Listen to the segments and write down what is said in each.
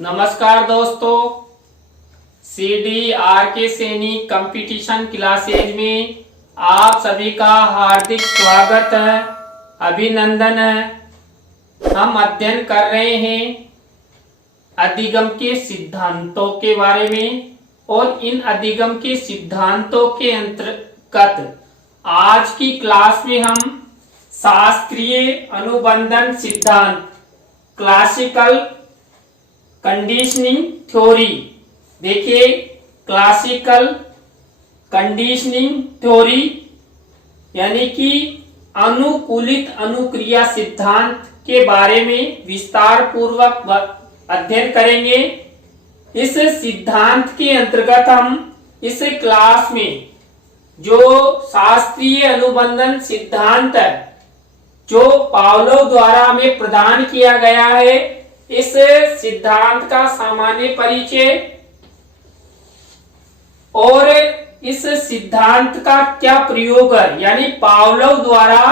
नमस्कार दोस्तों, CDRK Saini competition classes में आप सभी का हार्दिक स्वागत है, अभिनंदन है। हम अध्ययन कर रहे हैं अधिगम के सिद्धांतों के बारे में और इन अधिगम के सिद्धांतों के अंतर्गत आज की क्लास में हम शास्त्रीय अनुबंधन सिद्धांत क्लासिकल कंडीशनिंग थ्योरी, देखिए क्लासिकल कंडीशनिंग थ्योरी यानी कि अनुकूलित अनुक्रिया सिद्धांत के बारे में विस्तार पूर्वक अध्ययन करेंगे। इस सिद्धांत के अंतर्गत हम इस क्लास में जो शास्त्रीय अनुबंधन सिद्धांत है जो पावलोव द्वारा हमें प्रदान किया गया है, इस सिद्धांत का सामान्य परिचय और इस सिद्धांत का क्या प्रयोग है, यानी पावलोव द्वारा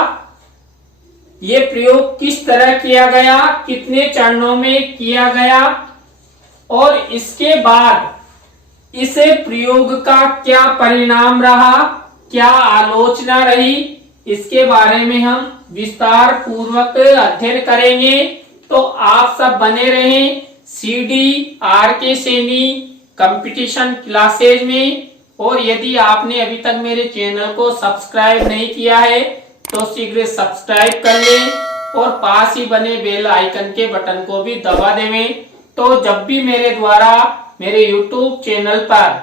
ये प्रयोग किस तरह किया गया, कितने चरणों में किया गया और इसके बाद इस प्रयोग का क्या परिणाम रहा, क्या आलोचना रही, इसके बारे में हम विस्तार पूर्वक अध्ययन करेंगे। तो आप सब बने रहें CDRK सैनी कंपटीशन क्लासेज में। और यदि आपने अभी तक मेरे चैनल को सब्सक्राइब नहीं किया है तो शीघ्र सब्सक्राइब कर लें और पास ही बने बेल आइकन के बटन को भी दबा देवें। तो जब भी मेरे द्वारा मेरे YouTube चैनल पर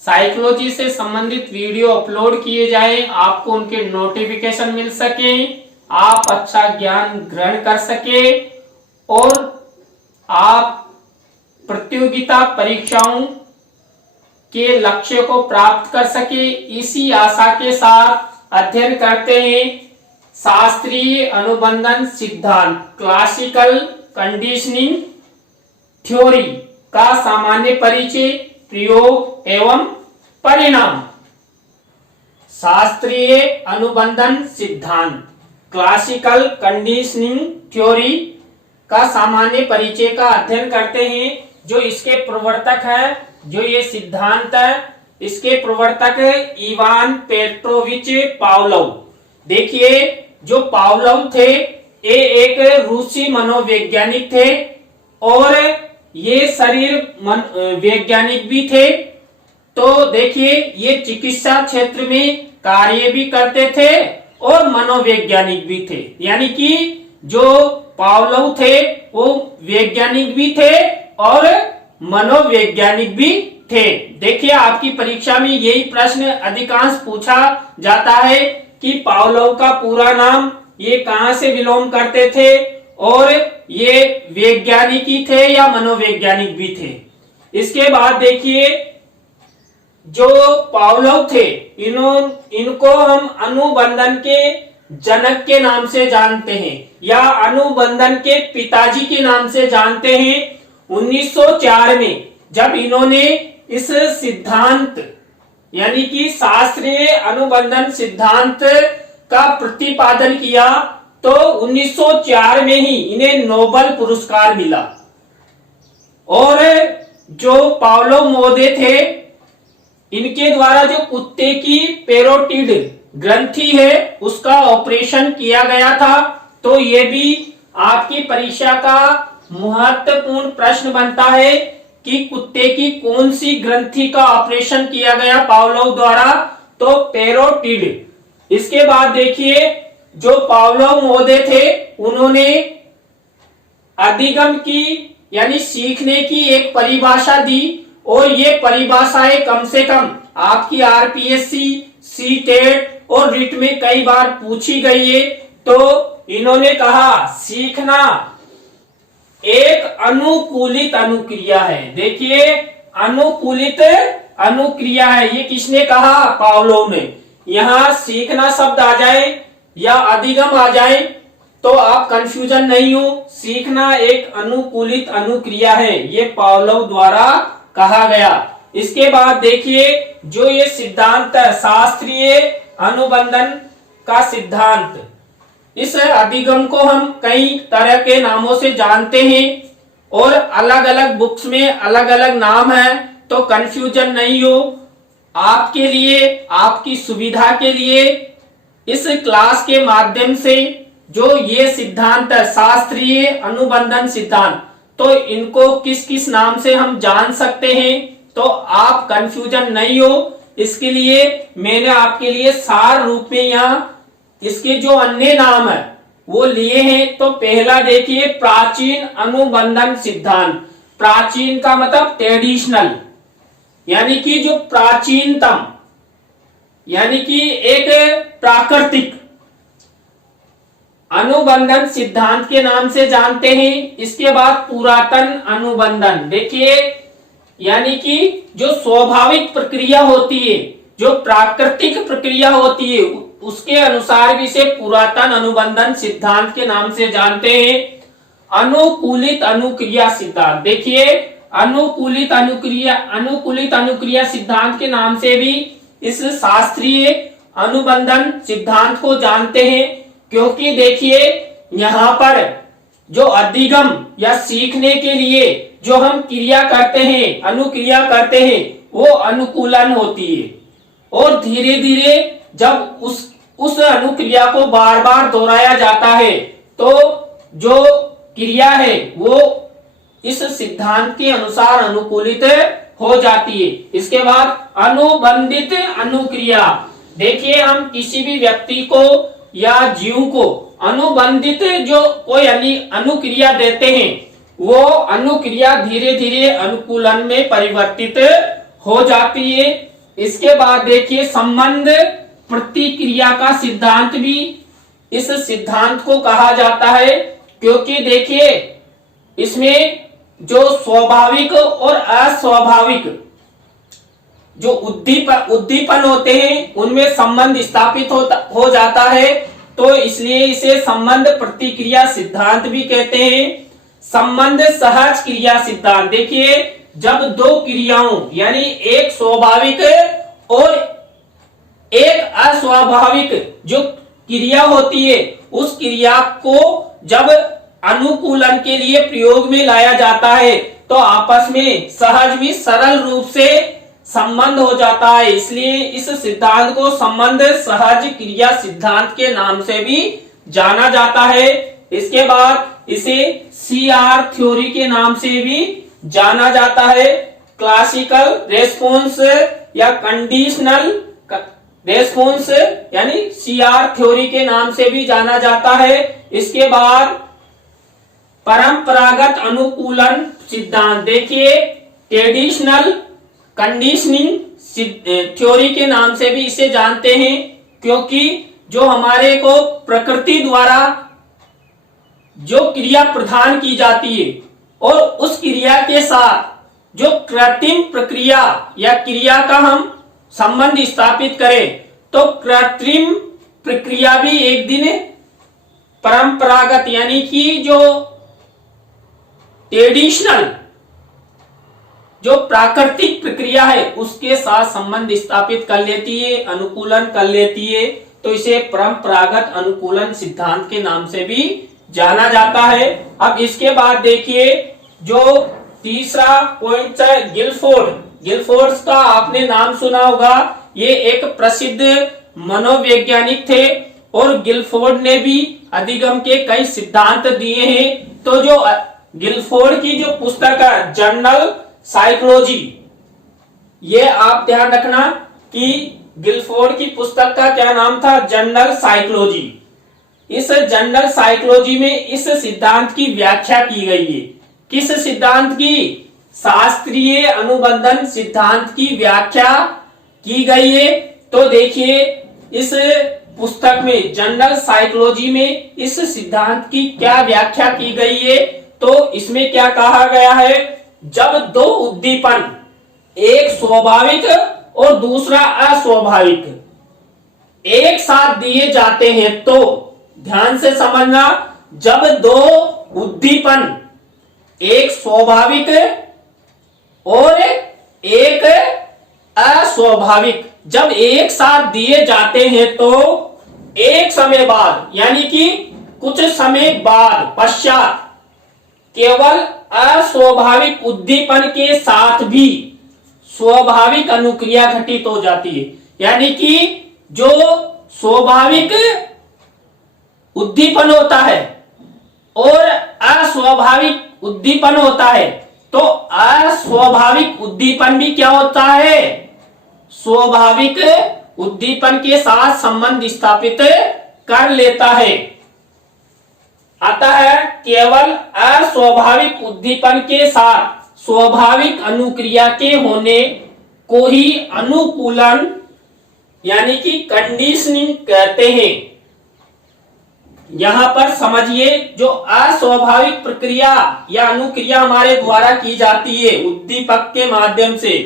साइकोलॉजी से संबंधित वीडियो अपलोड किए जाएं, आपको उनके नोटिफिकेशन मिल सके, आप अच्छा ज्ञान ग्रहण कर सके और आप प्रतियोगिता परीक्षाओं के लक्ष्य को प्राप्त कर सके, इसी आशा के साथ अध्ययन करते हैं शास्त्रीय अनुबंधन सिद्धांत क्लासिकल कंडीशनिंग थ्योरी का सामान्य परिचय, प्रयोग एवं परिणाम। शास्त्रीय अनुबंधन सिद्धांत क्लासिकल कंडीशनिंग थ्योरी का सामान्य परिचय का अध्ययन करते हैं। जो इसके प्रवर्तक है, जो ये सिद्धांत है, इसके प्रवर्तक है इवान पेट्रोविच पावलोव। देखिए जो पावलोव थे ये एक रूसी मनोवैज्ञानिक थे और ये शरीर वैज्ञानिक भी थे। तो देखिए ये चिकित्सा क्षेत्र में कार्य भी करते थे और मनोवैज्ञानिक भी थे, यानी कि जो पावलोव थे वो वैज्ञानिक भी थे और मनोवैज्ञानिक भी थे। देखिए आपकी परीक्षा में यही प्रश्न अधिकांश पूछा जाता है कि पावलोव का पूरा नाम, ये कहां से बिलोंग करते थे और ये वैज्ञानिक ही थे या मनोवैज्ञानिक भी थे। इसके बाद देखिए जो पावलोव थे इनको हम अनुबंधन के जनक के नाम से जानते हैं या अनुबंधन के पिताजी के नाम से जानते हैं। 1904 में जब इन्होंने इस सिद्धांत यानी कि शास्त्रीय अनुबंधन सिद्धांत का प्रतिपादन किया तो 1904 में ही इन्हें नोबेल पुरस्कार मिला। और जो पावलोव महोदय थे इनके द्वारा जो कुत्ते की पैरोटिड ग्रंथि है उसका ऑपरेशन किया गया था। तो ये भी आपकी परीक्षा का महत्वपूर्ण प्रश्न बनता है कि कुत्ते की कौन सी ग्रंथि का ऑपरेशन किया गया पावलोव द्वारा, तो पैरोटिड। इसके बाद देखिए जो पावलोव महोदय थे उन्होंने अधिगम की यानी सीखने की एक परिभाषा दी और ये परिभाषाएं कम से कम आपकी RPSC, CTET और रिट में कई बार पूछी गई है। तो इन्होंने कहा सीखना एक अनुकूलित अनुक्रिया है। देखिए अनुकूलित अनुक्रिया है, ये किसने कहा? पावलोव ने। यहाँ सीखना शब्द आ जाए या अधिगम आ जाए तो आप कंफ्यूजन नहीं हो। सीखना एक अनुकूलित अनुक्रिया है, ये पावलोव द्वारा कहा गया। इसके बाद देखिए जो ये सिद्धांत है शास्त्रीय अनुबंधन का सिद्धांत, इस अधिगम को हम कई तरह के नामों से जानते हैं। और अलग अलग बुक्स में अलग अलग नाम है, तो कंफ्यूजन नहीं हो। आपके लिए, आपकी सुविधा के लिए इस क्लास के माध्यम से जो ये सिद्धांत है, शास्त्रीय अनुबंधन सिद्धांत, तो इनको किस किस नाम से हम जान सकते हैं, तो आप कंफ्यूजन नहीं हो। इसके लिए मैंने आपके लिए सार रूप में यहाँ इसके जो अन्य नाम है वो लिए हैं। तो पहला देखिए, प्राचीन अनुबंधन सिद्धांत। प्राचीन का मतलब ट्रेडिशनल, यानी कि जो प्राचीनतम, यानी कि एक प्राकृतिक अनुबंधन सिद्धांत के नाम से जानते हैं। इसके बाद पुरातन अनुबंधन, देखिए यानी कि जो स्वाभाविक प्रक्रिया होती है, जो प्राकृतिक प्रक्रिया होती है, उसके अनुसार भी इसे पुरातन अनुबंधन सिद्धांत के नाम से जानते हैं। अनुकूलित अनुक्रिया सिद्धांत, देखिए अनुकूलित अनुक्रिया सिद्धांत के नाम से भी इस शास्त्रीय अनुबंधन सिद्धांत को जानते हैं। क्योंकि देखिए यहाँ पर जो अधिगम या सीखने के लिए जो हम क्रिया करते हैं, अनुक्रिया करते हैं, वो अनुकूलन होती है। और धीरे धीरे जब उस अनुक्रिया को बार बार दोहराया जाता है, तो जो क्रिया है वो इस सिद्धांत के अनुसार अनुकूलित हो जाती है। इसके बाद अनुबंधित अनुक्रिया, देखिए हम किसी भी व्यक्ति को या जीव को अनुबंधित जो कोई अनुक्रिया देते हैं, वो अनुक्रिया धीरे धीरे अनुकूलन में परिवर्तित हो जाती है। इसके बाद देखिए संबंध प्रतिक्रिया का सिद्धांत भी इस सिद्धांत को कहा जाता है। क्योंकि देखिए इसमें जो स्वाभाविक और अस्वाभाविक जो उद्दीपन होते हैं, उनमें संबंध स्थापित हो जाता है, तो इसलिए इसे संबंध प्रतिक्रिया सिद्धांत भी कहते हैं। संबंध सहज क्रिया सिद्धांत, देखिए जब दो क्रियाओं यानी एक स्वाभाविक और एक अस्वाभाविक जो क्रिया होती है, उस क्रिया को जब अनुकूलन के लिए प्रयोग में लाया जाता है, तो आपस में सहज भी सरल रूप से संबंध हो जाता है। इसलिए इस सिद्धांत को संबंध सहज क्रिया सिद्धांत के नाम से भी जाना जाता है। इसके बाद इसे CR थ्योरी के नाम से भी जाना जाता है। क्लासिकल रेस्पॉन्स या कंडीशनल रेस्पॉन्स यानी CR थ्योरी के नाम से भी जाना जाता है। इसके बाद परंपरागत अनुकूलन सिद्धांत, देखिए ट्रेडिशनल कंडीशनिंग थ्योरी के नाम से भी इसे जानते हैं। क्योंकि जो हमारे को प्रकृति द्वारा जो क्रिया प्रदान की जाती है और उस क्रिया के साथ जो कृत्रिम प्रक्रिया या क्रिया का हम संबंध स्थापित करें, तो कृत्रिम प्रक्रिया भी एक दिन परंपरागत यानी कि जो ट्रेडिशनल जो प्राकृतिक प्रक्रिया है उसके साथ संबंध स्थापित कर लेती है, अनुकूलन कर लेती है, तो इसे परंपरागत अनुकूलन सिद्धांत के नाम से भी जाना जाता है। अब इसके बाद देखिए जो तीसरा पॉइंट है गिलफोर्ड का आपने नाम सुना होगा। ये एक प्रसिद्ध मनोवैज्ञानिक थे और गिलफोर्ड ने भी अधिगम के कई सिद्धांत दिए हैं। तो जो गिलफोर्ड की जो पुस्तक है जनरल साइकोलॉजी, ये आप ध्यान रखना कि गिलफोर्ड की पुस्तक का क्या नाम था, जनरल साइकोलॉजी। इस जनरल साइकोलॉजी में इस सिद्धांत की व्याख्या की गई है। किस सिद्धांत की? शास्त्रीय अनुबंधन सिद्धांत की व्याख्या की गई है। तो देखिए इस पुस्तक में जनरल साइकोलॉजी में इस सिद्धांत की क्या व्याख्या की गई है, तो इसमें क्या कहा गया है, जब दो उद्दीपन एक स्वाभाविक और दूसरा अस्वाभाविक एक साथ दिए जाते हैं, तो ध्यान से समझना, जब दो उद्दीपन एक स्वाभाविक और एक अस्वाभाविक जब एक साथ दिए जाते हैं, तो एक समय बाद यानी कि कुछ समय बाद पश्चात केवल अस्वाभाविक उद्दीपन के साथ भी स्वाभाविक अनुक्रिया घटित हो जाती है। यानी कि जो स्वाभाविक उद्दीपन होता है और अस्वाभाविक उद्दीपन होता है, तो अस्वाभाविक उद्दीपन भी क्या होता है, स्वाभाविक उद्दीपन के साथ संबंध स्थापित कर लेता है। अतः केवल अस्वाभाविक उद्दीपन के साथ स्वाभाविक अनुक्रिया के होने को ही अनुकूलन यानी कि कंडीशनिंग कहते हैं। यहां पर समझिए, जो अस्वाभाविक प्रक्रिया या अनुक्रिया हमारे द्वारा की जाती है उद्दीपक के माध्यम से,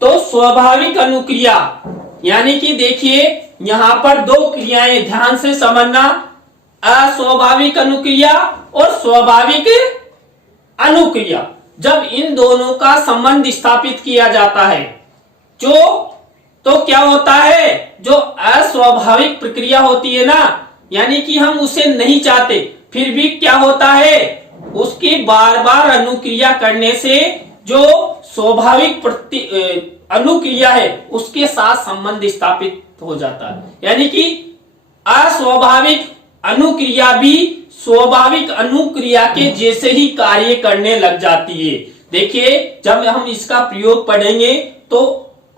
तो स्वाभाविक अनुक्रिया यानी कि देखिए यहां पर दो क्रियाएं ध्यान से समझना, अस्वाभाविक अनुक्रिया और स्वाभाविक अनुक्रिया। जब इन दोनों का संबंध स्थापित किया जाता है तो क्या होता है, जो अस्वाभाविक प्रक्रिया होती है ना, यानी कि हम उसे नहीं चाहते, फिर भी क्या होता है, उसकी बार बार अनुक्रिया करने से जो स्वाभाविक अनुक्रिया है उसके साथ संबंध स्थापित हो जाता है। यानी कि अस्वाभाविक अनुक्रिया भी स्वाभाविक अनुक्रिया के जैसे ही कार्य करने लग जाती है। देखिए जब हम इसका प्रयोग पढ़ेंगे तो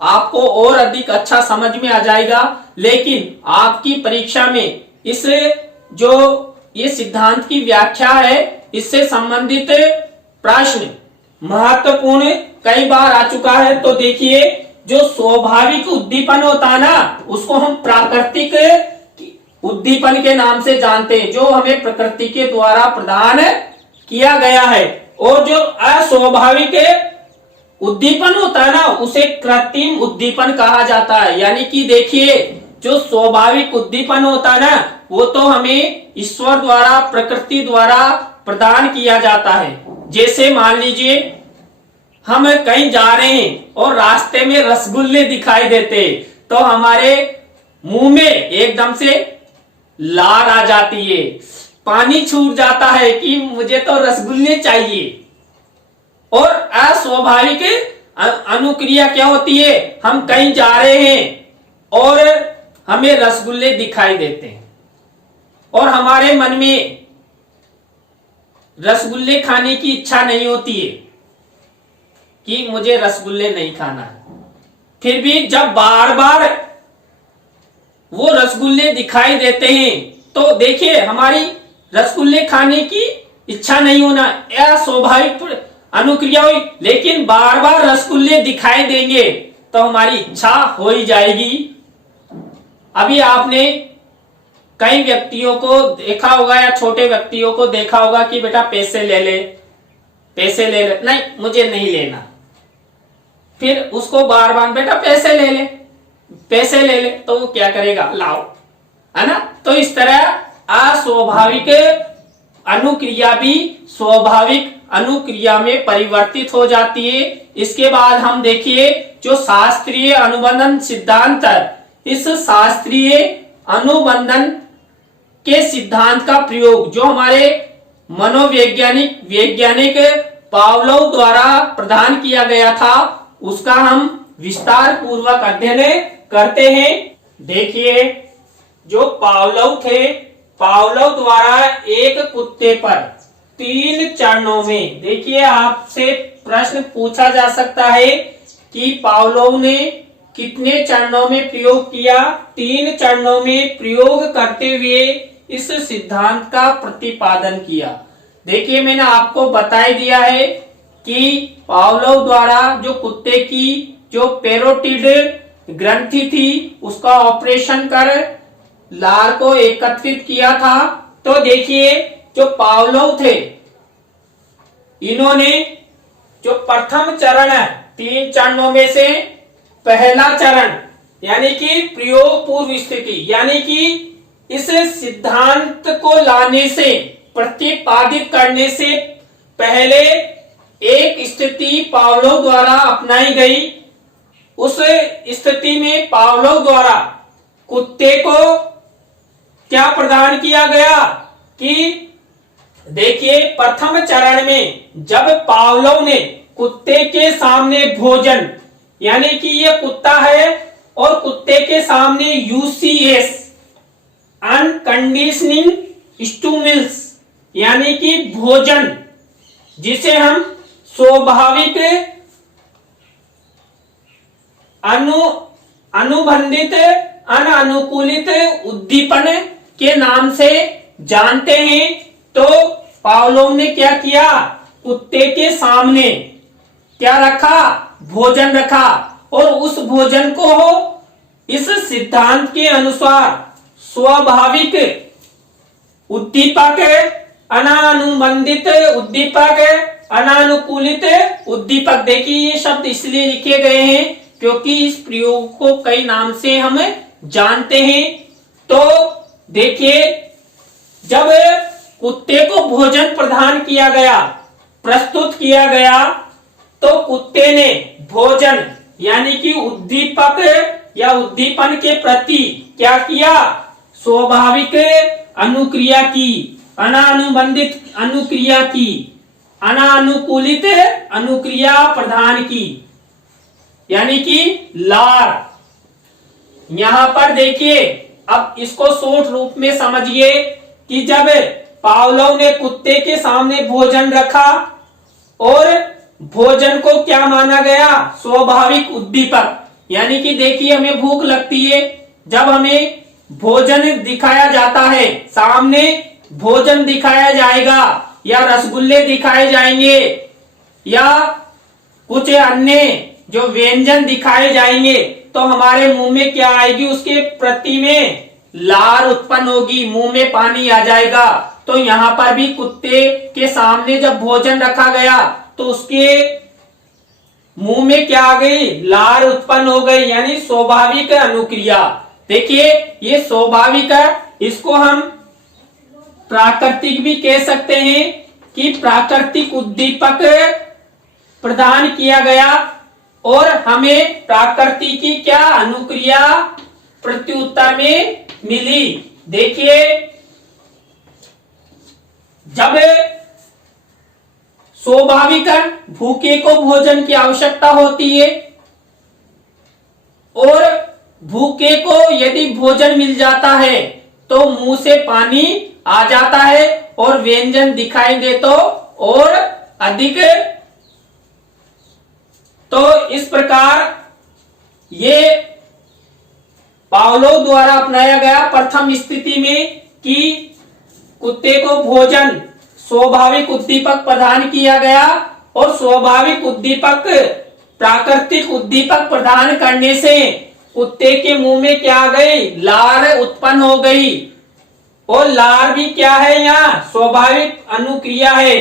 आपको और अधिक अच्छा समझ में आ जाएगा। लेकिन आपकी परीक्षा में इस जो ये सिद्धांत की व्याख्या है इससे संबंधित प्रश्न महत्वपूर्ण कई बार आ चुका है। तो देखिए जो स्वाभाविक उद्दीपन होता है ना, उसको हम प्राकृतिक उद्दीपन के नाम से जानते हैं, जो हमें प्रकृति के द्वारा प्रदान किया गया है। और जो अस्वाभाविक उद्दीपन होता है ना, उसे कृत्रिम उद्दीपन कहा जाता है। यानी कि देखिए जो स्वाभाविक उद्दीपन होता है ना, वो तो हमें ईश्वर द्वारा प्रकृति द्वारा प्रदान किया जाता है। जैसे मान लीजिए हम कहीं जा रहे हैं और रास्ते में रसगुल्ले दिखाई देते, तो हमारे मुंह में एकदम से लार आ जाती है, पानी छूट जाता है कि मुझे तो रसगुल्ले चाहिए। और अस्वाभाविक अनुक्रिया क्या होती है, हम कहीं जा रहे हैं और हमें रसगुल्ले दिखाई देते हैं और हमारे मन में रसगुल्ले खाने की इच्छा नहीं होती है कि मुझे रसगुल्ले नहीं खाना है। फिर भी जब बार बार वो रसगुल्ले दिखाई देते हैं तो देखिए हमारी रसगुल्ले खाने की इच्छा नहीं होना अस्वाभाविक अनुक्रिया हुई, लेकिन बार बार रसगुल्ले दिखाई देंगे तो हमारी इच्छा हो ही जाएगी। अभी आपने कई व्यक्तियों को देखा होगा या छोटे व्यक्तियों को देखा होगा कि बेटा पैसे ले ले, पैसे ले ले, नहीं मुझे नहीं लेना, फिर उसको बार बार बेटा पैसे ले ले, पैसे ले ले, तो वो क्या करेगा, लाओ, है ना। तो इस तरह अस्वाभाविक अनुक्रिया भी स्वाभाविक अनुक्रिया में परिवर्तित हो जाती है। इसके बाद हम देखिए जो शास्त्रीय अनुबंधन सिद्धांत है, इस शास्त्रीय अनुबंधन के सिद्धांत का प्रयोग जो हमारे वैज्ञानिक पावलोव द्वारा प्रदान किया गया था, उसका हम विस्तार पूर्वक अध्ययन करते हैं। देखिए जो पावलोव थे, पावलोव द्वारा एक कुत्ते पर 3 चरणों में, देखिए आपसे प्रश्न पूछा जा सकता है कि पावलोव ने कितने चरणों में प्रयोग किया। 3 चरणों में प्रयोग करते हुए इस सिद्धांत का प्रतिपादन किया। देखिए मैंने आपको बता ही दिया है कि पावलोव द्वारा जो कुत्ते की जो पैरोटिड ग्रंथि थी उसका ऑपरेशन कर लार को एकत्रित किया था। तो देखिए जो पावलोव थे, इन्होंने जो प्रथम चरण है 3 चरणों में से पहला चरण यानी कि प्रयोग पूर्व स्थिति, यानी कि इस सिद्धांत को लाने से प्रतिपादित करने से पहले एक स्थिति पावलोव द्वारा अपनाई गई। उस स्थिति में पावलोव द्वारा कुत्ते को क्या प्रदान किया गया कि देखिए प्रथम चरण में जब पावलोव ने कुत्ते के सामने भोजन, यानी कि ये कुत्ता है और कुत्ते के सामने यूसीएस अनकंडीशनिंग स्टूमिल्स, यानी कि भोजन जिसे हम स्वाभाविक अनुबंधित अनअनुकूलित उद्दीपन के नाम से जानते हैं, तो पावलोव ने क्या किया, कुत्ते के सामने क्या रखा, भोजन रखा, और उस भोजन को इस सिद्धांत के अनुसार स्वाभाविक उद्दीपक, अनानुबंधित उद्दीपक, अनानुकूलित उद्दीपक, देखिए ये शब्द इसलिए लिखे गए हैं क्योंकि इस प्रयोग को कई नाम से हम जानते हैं। तो देखिए जब कुत्ते को भोजन प्रदान किया गया, प्रस्तुत किया गया, तो कुत्ते ने भोजन यानी कि उद्दीपक या उद्दीपन के प्रति क्या किया, स्वाभाविक अनुक्रिया की, अनानुबंधित अनुक्रिया की, अनानुकूलित अनुक्रिया प्रदान की, यानी कि लार। यहां पर देखिए अब इसको शॉर्ट रूप में समझिए कि जब पावलोव ने कुत्ते के सामने भोजन रखा और भोजन को क्या माना गया, स्वाभाविक उद्दीपक, यानी कि देखिए हमें भूख लगती है, जब हमें भोजन दिखाया जाता है, सामने भोजन दिखाया जाएगा या रसगुल्ले दिखाए जाएंगे या कुछ अन्य जो व्यंजन दिखाए जाएंगे, तो हमारे मुंह में क्या आएगी, उसके प्रति में लार उत्पन्न होगी, मुंह में पानी आ जाएगा। तो यहाँ पर भी कुत्ते के सामने जब भोजन रखा गया तो उसके मुंह में क्या आ गई, लार उत्पन्न हो गई, यानी स्वाभाविक अनुक्रिया। देखिए ये स्वाभाविक है, इसको हम प्राकृतिक भी कह सकते हैं कि प्राकृतिक उद्दीपक प्रदान किया गया और हमें प्राकृतिक की क्या अनुक्रिया प्रत्युत्तर में मिली। देखिए जब स्वाभाविक भूखे को भोजन की आवश्यकता होती है और भूखे को यदि भोजन मिल जाता है तो मुंह से पानी आ जाता है और व्यंजन दिखाई दे तो और अधिक। तो इस प्रकार ये पावलोव द्वारा अपनाया गया प्रथम स्थिति में कि कुत्ते को भोजन स्वाभाविक उद्दीपक प्रदान किया गया और स्वाभाविक उद्दीपक प्राकृतिक उद्दीपक प्रदान करने से कुत्ते के मुंह में क्या आ गई, लार उत्पन्न हो गई, और लार भी क्या है, यहाँ स्वाभाविक अनुक्रिया है,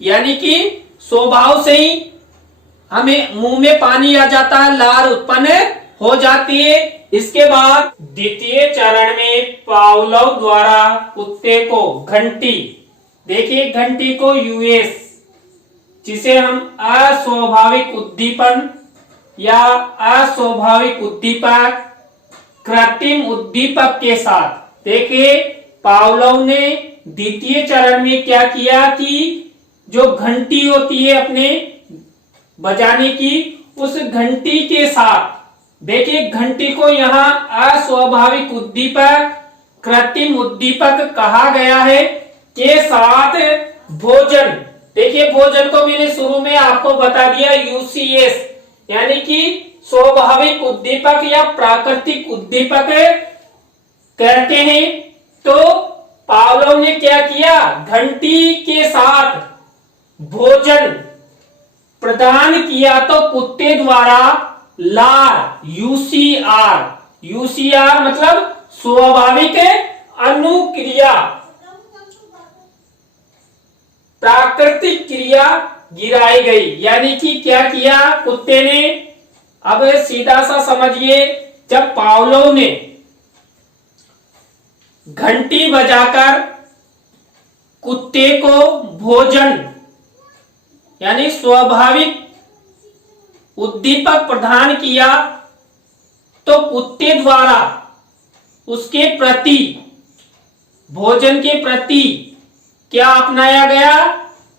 यानी कि स्वभाव से ही हमें मुंह में पानी आ जाता है, लार उत्पन्न हो जाती है। इसके बाद द्वितीय चरण में पावलोव द्वारा कुत्ते को घंटी, देखिए घंटी को यूएस, जिसे हम अस्वाभाविक उद्दीपन या अस्वाभाविक उद्दीपक, कृत्रिम उद्दीपक के साथ, देखिए पावलोव ने द्वितीय चरण में क्या किया कि जो घंटी होती है अपने बजाने की, उस घंटी के साथ, देखिए घंटी को यहाँ अस्वाभाविक उद्दीपक, कृत्रिम उद्दीपक कहा गया है, के साथ भोजन, देखिए भोजन को मैंने शुरू में आपको बता दिया यूसीएस, यानी कि स्वाभाविक उद्दीपक या प्राकृतिक उद्दीपक कहते हैं। तो पावलोव ने क्या किया, घंटी के साथ भोजन प्रदान किया तो कुत्ते द्वारा लार, यूसीआर, यूसीआर मतलब स्वाभाविक अनुक्रिया, प्राकृतिक क्रिया गिराई गई, यानी कि क्या किया कुत्ते ने। अब सीधा सा समझिए, जब पावलोव ने घंटी बजाकर कुत्ते को भोजन यानी स्वाभाविक उद्दीपक प्रदान किया, तो कुत्ते द्वारा उसके प्रति, भोजन के प्रति क्या अपनाया गया?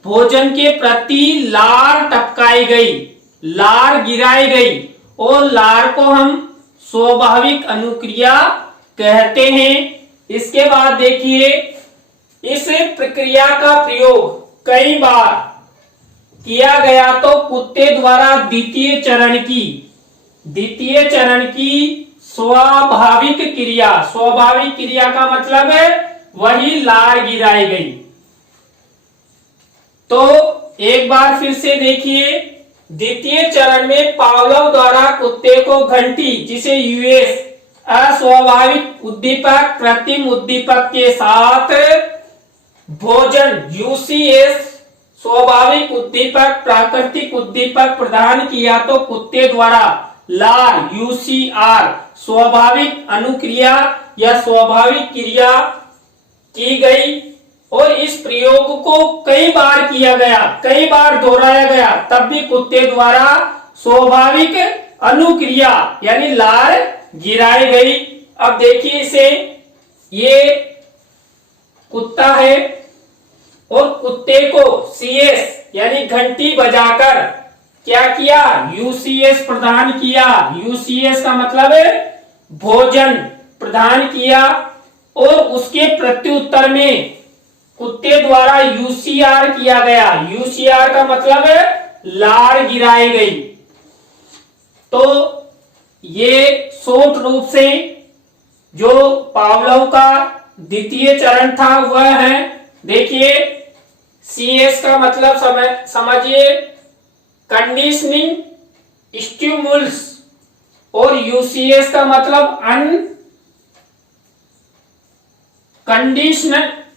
भोजन के प्रति लार टपकाई गई, लार गिराई गई, और लार को हम स्वाभाविक अनुक्रिया कहते हैं। इसके बाद देखिए, इस प्रक्रिया का प्रयोग कई बार किया गया तो कुत्ते द्वारा द्वितीय चरण की स्वाभाविक क्रिया का मतलब है वही लार गिराई गई। तो एक बार फिर से देखिए, द्वितीय चरण में पावलोव द्वारा कुत्ते को घंटी, जिसे यूएस अस्वाभाविक उद्दीपक कृत्रिम उद्दीपक के साथ भोजन यूसीएस स्वाभाविक उद्दीपक प्राकृतिक उद्दीपक प्रदान किया तो कुत्ते द्वारा लार यूसीआर स्वाभाविक अनुक्रिया या स्वाभाविक क्रिया की गई। और इस प्रयोग को कई बार किया गया, कई बार दोहराया गया, तब भी कुत्ते द्वारा स्वाभाविक अनुक्रिया यानी लार गिराई गई। अब देखिए इसे, ये कुत्ता है और कुत्ते को सीएस यानी घंटी बजाकर क्या किया? यूसीएस प्रदान किया। यूसीएस का मतलब है भोजन प्रदान किया, और उसके प्रत्युत्तर में कुत्ते द्वारा यूसीआर किया गया। यूसीआर का मतलब है लार गिराई गई। तो ये शॉर्ट रूप से जो पावलोव का द्वितीय चरण था वह है, देखिए सीएस का मतलब समझिए कंडीशनिंग स्टिमुलस, और यूसीएस का मतलब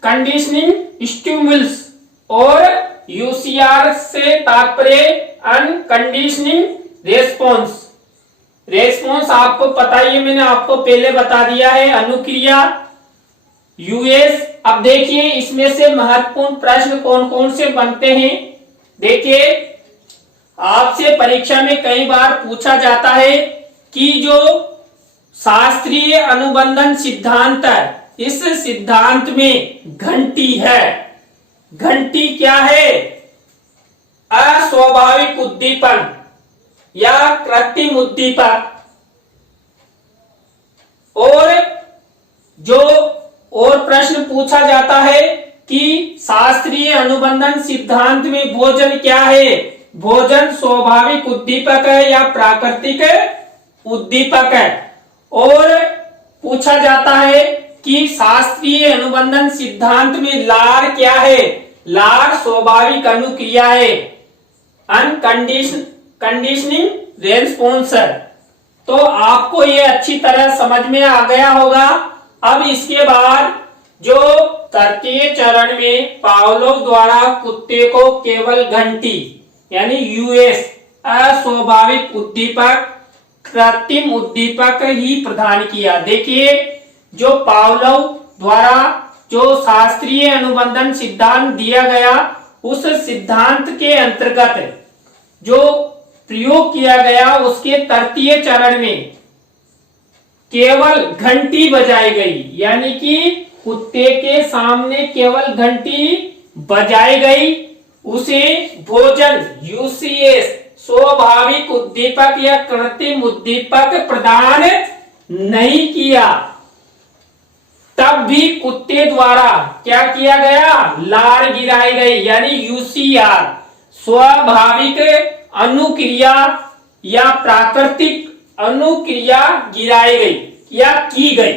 कंडीशनिंग स्टिमुलस, और यूसीआर से तात्पर्य अनकंडीशनिंग रेस्पॉन्स आपको पता ही है, मैंने आपको पहले बता दिया है अनुक्रिया यूएस। अब देखिए इसमें से महत्वपूर्ण प्रश्न कौन कौन से बनते हैं। देखिए आपसे परीक्षा में कई बार पूछा जाता है कि जो शास्त्रीय अनुबंधन सिद्धांत है, इस सिद्धांत में घंटी है, घंटी क्या है? अस्वाभाविक उद्दीपन या कृत्रिम उद्दीपक। और जो और प्रश्न पूछा जाता है कि शास्त्रीय अनुबंधन सिद्धांत में भोजन क्या है? भोजन स्वाभाविक उद्दीपक है या प्राकृतिक उद्दीपक है। और पूछा जाता है कि शास्त्रीय अनुबंधन सिद्धांत में लार क्या है? लार स्वाभाविक अनुक्रिया है, कंडीशनिंग रेस्पॉन्स। तो आपको ये अच्छी तरह समझ में आ गया होगा। अब इसके बाद जो तृतीय चरण में पावलोव द्वारा कुत्ते को केवल घंटी यानी यूएस अस्वाभाविक उद्दीपक कृत्रिम उद्दीपक ही प्रदान किया। देखिए जो पावलोव द्वारा जो शास्त्रीय अनुबंधन सिद्धांत दिया गया, उस सिद्धांत के अंतर्गत जो प्रयोग किया गया उसके तृतीय चरण में केवल घंटी बजाई गई, यानी कि कुत्ते के सामने केवल घंटी बजाई गई। उसे भोजन यूसीएस स्वाभाविक उद्दीपक या कृत्रिम उद्दीपक प्रदान नहीं किया। तब भी कुत्ते द्वारा क्या किया गया? लार गिराई गई, यानी यूसीआर स्वाभाविक अनुक्रिया या प्राकृतिक अनुक्रिया गिराई गई या की गई।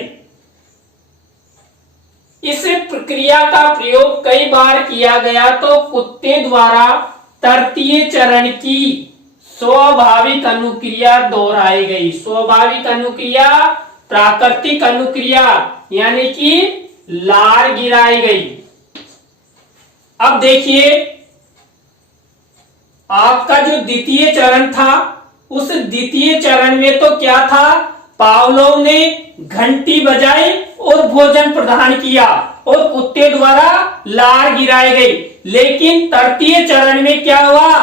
इस प्रक्रिया का प्रयोग कई बार किया गया तो कुत्ते द्वारा तृतीय चरण की स्वाभाविक अनुक्रिया दोहराई गई। स्वाभाविक अनुक्रिया प्राकृतिक अनुक्रिया यानी कि लार गिराई गई। अब देखिए आपका जो द्वितीय चरण था, उस द्वितीय चरण में तो क्या था? पावलोव ने घंटी बजाई और भोजन प्रदान किया और कुत्ते द्वारा लार गिराई गई। लेकिन तृतीय चरण में क्या हुआ?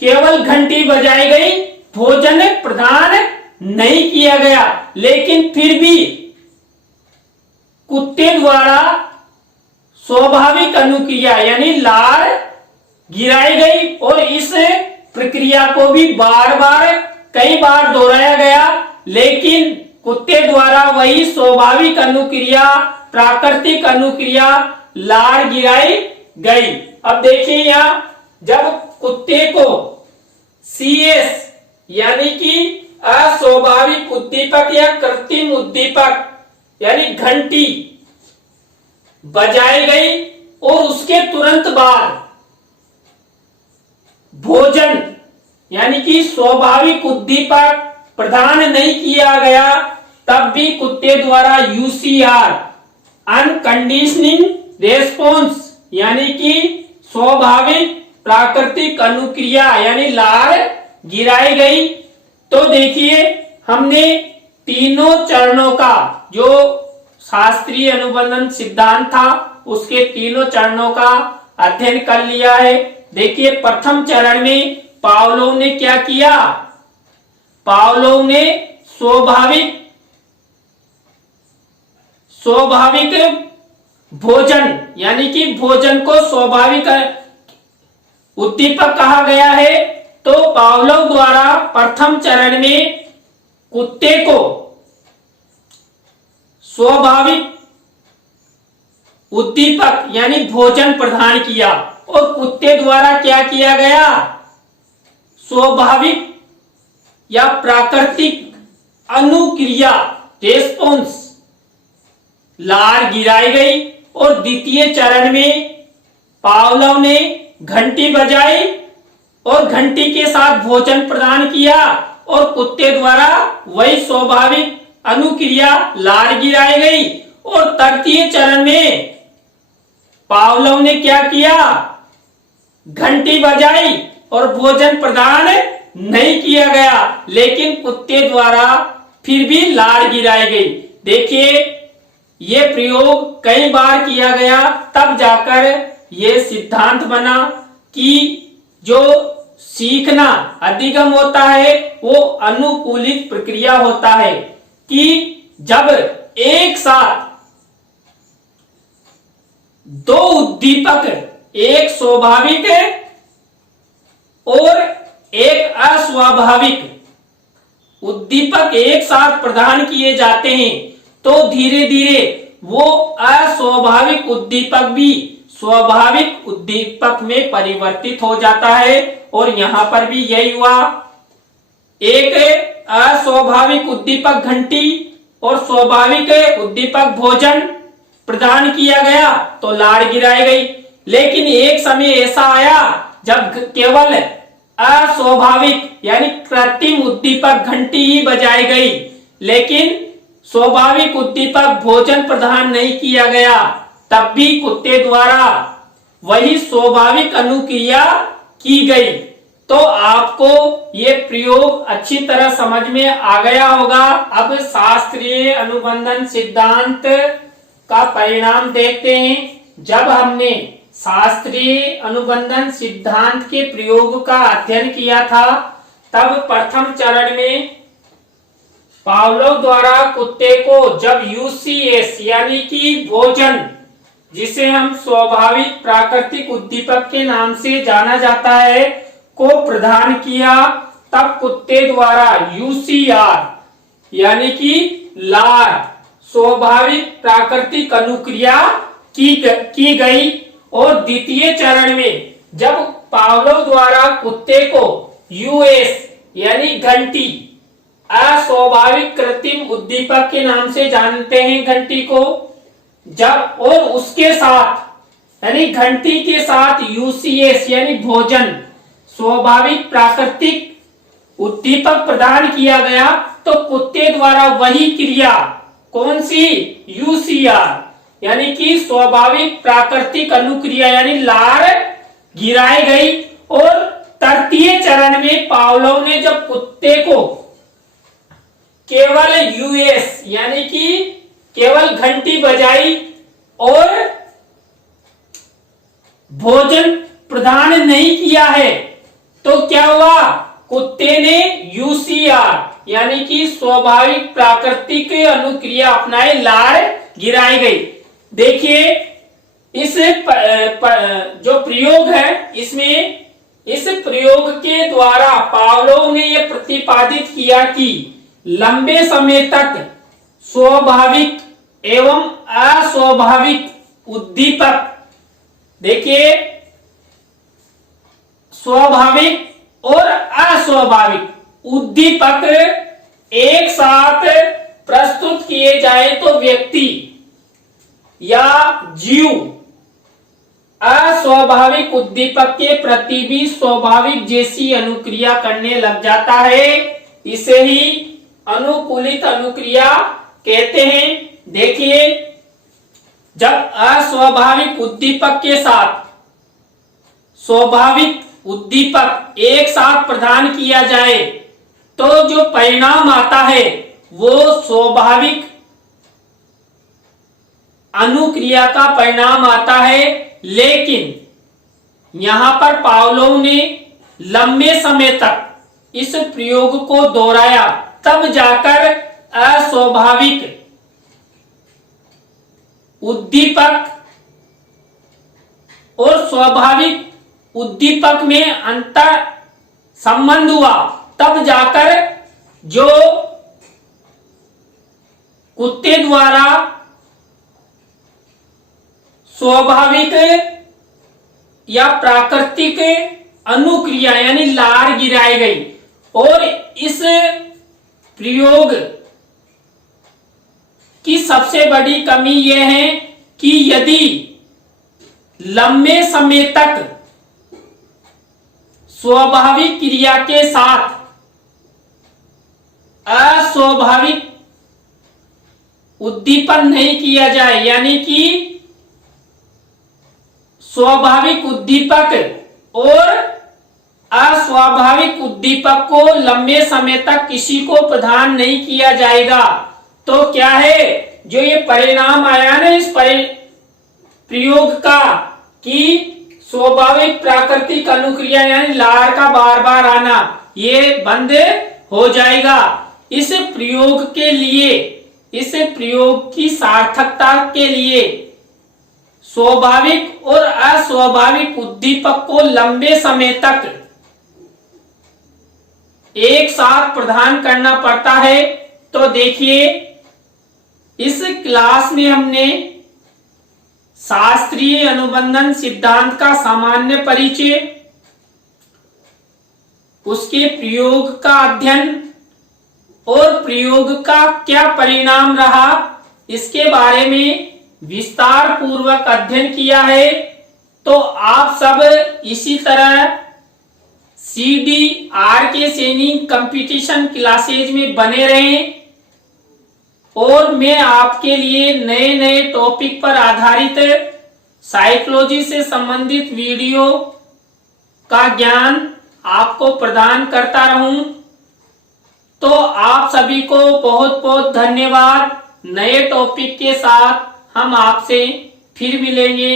केवल घंटी बजाई गई, भोजन प्रदान नहीं किया गया। लेकिन फिर भी कुत्ते द्वारा स्वाभाविक अनुक्रिया यानी लार गिराई गई और इस प्रक्रिया को भी बार बार कई बार दोहराया गया, लेकिन कुत्ते द्वारा वही स्वाभाविक अनुक्रिया, प्राकृतिक अनुक्रिया लार गिराई गई। अब देखिए यहां जब कुत्ते को CS यानी कि अस्वाभाविक उद्दीपक या कृत्रिम उद्दीपक यानी घंटी बजाई गई और उसके तुरंत बाद भोजन यानी कि स्वाभाविक उद्दीपक प्रदान नहीं किया गया, तब भी कुत्ते द्वारा UCR अनकंडीशनिंग रेस्पॉन्स यानी कि स्वाभाविक प्राकृतिक अनुक्रिया यानी लार गिराई गई। तो देखिए हमने तीनों चरणों का जो शास्त्रीय अनुबंधन सिद्धांत था उसके तीनों चरणों का अध्ययन कर लिया है। देखिए प्रथम चरण में पावलोव ने क्या किया, पावलोव ने स्वाभाविक भोजन यानी कि भोजन को स्वाभाविक उद्दीपक कहा गया है। तो पावलोव द्वारा प्रथम चरण में कुत्ते को स्वाभाविक उद्दीपक यानी भोजन प्रदान किया और कुत्ते द्वारा क्या किया गया, स्वाभाविक या प्राकृतिक अनुक्रिया रेस्पॉन्स लार गिराई गई। और द्वितीय चरण में पावलोव ने घंटी बजाई और घंटी के साथ भोजन प्रदान किया और कुत्ते द्वारा वही स्वाभाविक अनुक्रिया लार गिराई गई। और तृतीय चरण में पावलोव ने क्या किया, घंटी बजाई और भोजन प्रदान नहीं किया गया, लेकिन कुत्ते द्वारा फिर भी लार गिराई गई। देखिए ये प्रयोग कई बार किया गया, तब जाकर ये सिद्धांत बना कि जो सीखना अधिगम होता है वो अनुकूलित प्रक्रिया होता है कि जब एक साथ दो उद्दीपक, एक स्वाभाविक और एक अस्वाभाविक उद्दीपक एक साथ प्रदान किए जाते हैं तो धीरे धीरे वो अस्वाभाविक उद्दीपक भी स्वाभाविक उद्दीपक में परिवर्तित हो जाता है। और यहां पर भी यही हुआ, एक अस्वाभाविक उद्दीपक घंटी और स्वाभाविक उद्दीपक भोजन प्रदान किया गया तो लार गिराई गई। लेकिन एक समय ऐसा आया जब केवल अस्वाभाविक यानी कृत्रिम उद्दीपक घंटी ही बजाई गई, लेकिन स्वाभाविक उद्दीपक भोजन प्रदान नहीं किया गया, तब भी कुत्ते द्वारा वही स्वाभाविक अनुक्रिया की गई। तो आपको ये प्रयोग अच्छी तरह समझ में आ गया होगा। अब शास्त्रीय अनुबंधन सिद्धांत का परिणाम देखते हैं। जब हमने शास्त्रीय अनुबंधन सिद्धांत के प्रयोग का अध्ययन किया था, तब प्रथम चरण में पावलोव द्वारा कुत्ते को जब UCS यानी कि भोजन, जिसे हम स्वाभाविक प्राकृतिक उद्दीपक के नाम से जाना जाता है, को प्रदान किया, तब कुत्ते द्वारा UCR यानी कि लार स्वाभाविक प्राकृतिक अनुक्रिया की गई। और द्वितीय चरण में जब पावलोव द्वारा कुत्ते को US यानी घंटी, अस्वाभाविक कृत्रिम उद्दीपक के नाम से जानते हैं घंटी को, जब और उसके साथ यानी घंटी के साथ UCS यानी भोजन स्वाभाविक प्राकृतिक उद्दीपक प्रदान किया गया, तो कुत्ते द्वारा वही क्रिया कौन सी, UCR यानी कि स्वाभाविक प्राकृतिक अनुक्रिया यानी लार गिराई गई। और तृतीय चरण में पावलोव ने जब कुत्ते को केवल US यानी कि केवल घंटी बजाई और भोजन प्रदान नहीं किया है, तो क्या हुआ, कुत्ते ने UCR यानी कि स्वाभाविक प्राकृतिक अनुक्रिया अपनाए, लार गिराई गई। देखिए इस जो प्रयोग है इसमें इस प्रयोग के द्वारा पावलोव ने यह प्रतिपादित किया कि लंबे समय तक स्वाभाविक एवं अस्वाभाविक उद्दीपक, देखिए स्वाभाविक और अस्वाभाविक उद्दीपक एक साथ प्रस्तुत किए जाए तो व्यक्ति या जीव अस्वाभाविक उद्दीपक के प्रति भी स्वाभाविक जैसी अनुक्रिया करने लग जाता है। इसे ही अनुकूलित अनुक्रिया कहते हैं। देखिए, जब अस्वाभाविक उद्दीपक के साथ स्वाभाविक उद्दीपक एक साथ प्रदान किया जाए तो जो परिणाम आता है वो स्वाभाविक अनुक्रिया का परिणाम आता है। लेकिन यहां पर पावलोव ने लंबे समय तक इस प्रयोग को दोहराया, तब जाकर अस्वाभाविक उद्दीपक और स्वाभाविक उद्दीपक में अंतर संबंध हुआ। तब जाकर जो कुत्ते द्वारा स्वाभाविक या प्राकृतिक अनुक्रिया यानी लार गिराई गई, और इस प्रयोग की सबसे बड़ी कमी यह है कि यदि लंबे समय तक स्वाभाविक क्रिया के साथ अस्वाभाविक उद्दीपन नहीं किया जाए, यानी कि स्वाभाविक उद्दीपक और अस्वाभाविक उद्दीपक को लंबे समय तक किसी को प्रदान नहीं किया जाएगा, तो क्या है जो ये परिणाम आया ना इस प्रयोग का कि स्वाभाविक प्राकृतिक अनुक्रिया यानी लार का बार बार आना, ये बंद हो जाएगा। इस प्रयोग के लिए, इस प्रयोग की सार्थकता के लिए स्वाभाविक और अस्वाभाविक उद्दीपक को लंबे समय तक एक साथ प्रदान करना पड़ता है। तो देखिए, इस क्लास में हमने शास्त्रीय अनुबंधन सिद्धांत का सामान्य परिचय, उसके प्रयोग का अध्ययन और प्रयोग का क्या परिणाम रहा, इसके बारे में विस्तार पूर्वक अध्ययन किया है। तो आप सब इसी तरह CDR सैनी कंपटीशन क्लासेज में बने रहें, और मैं आपके लिए नए नए टॉपिक पर आधारित साइकोलॉजी से संबंधित वीडियो का ज्ञान आपको प्रदान करता रहूं। तो आप सभी को बहुत बहुत धन्यवाद। नए टॉपिक के साथ हम आपसे फिर मिलेंगे।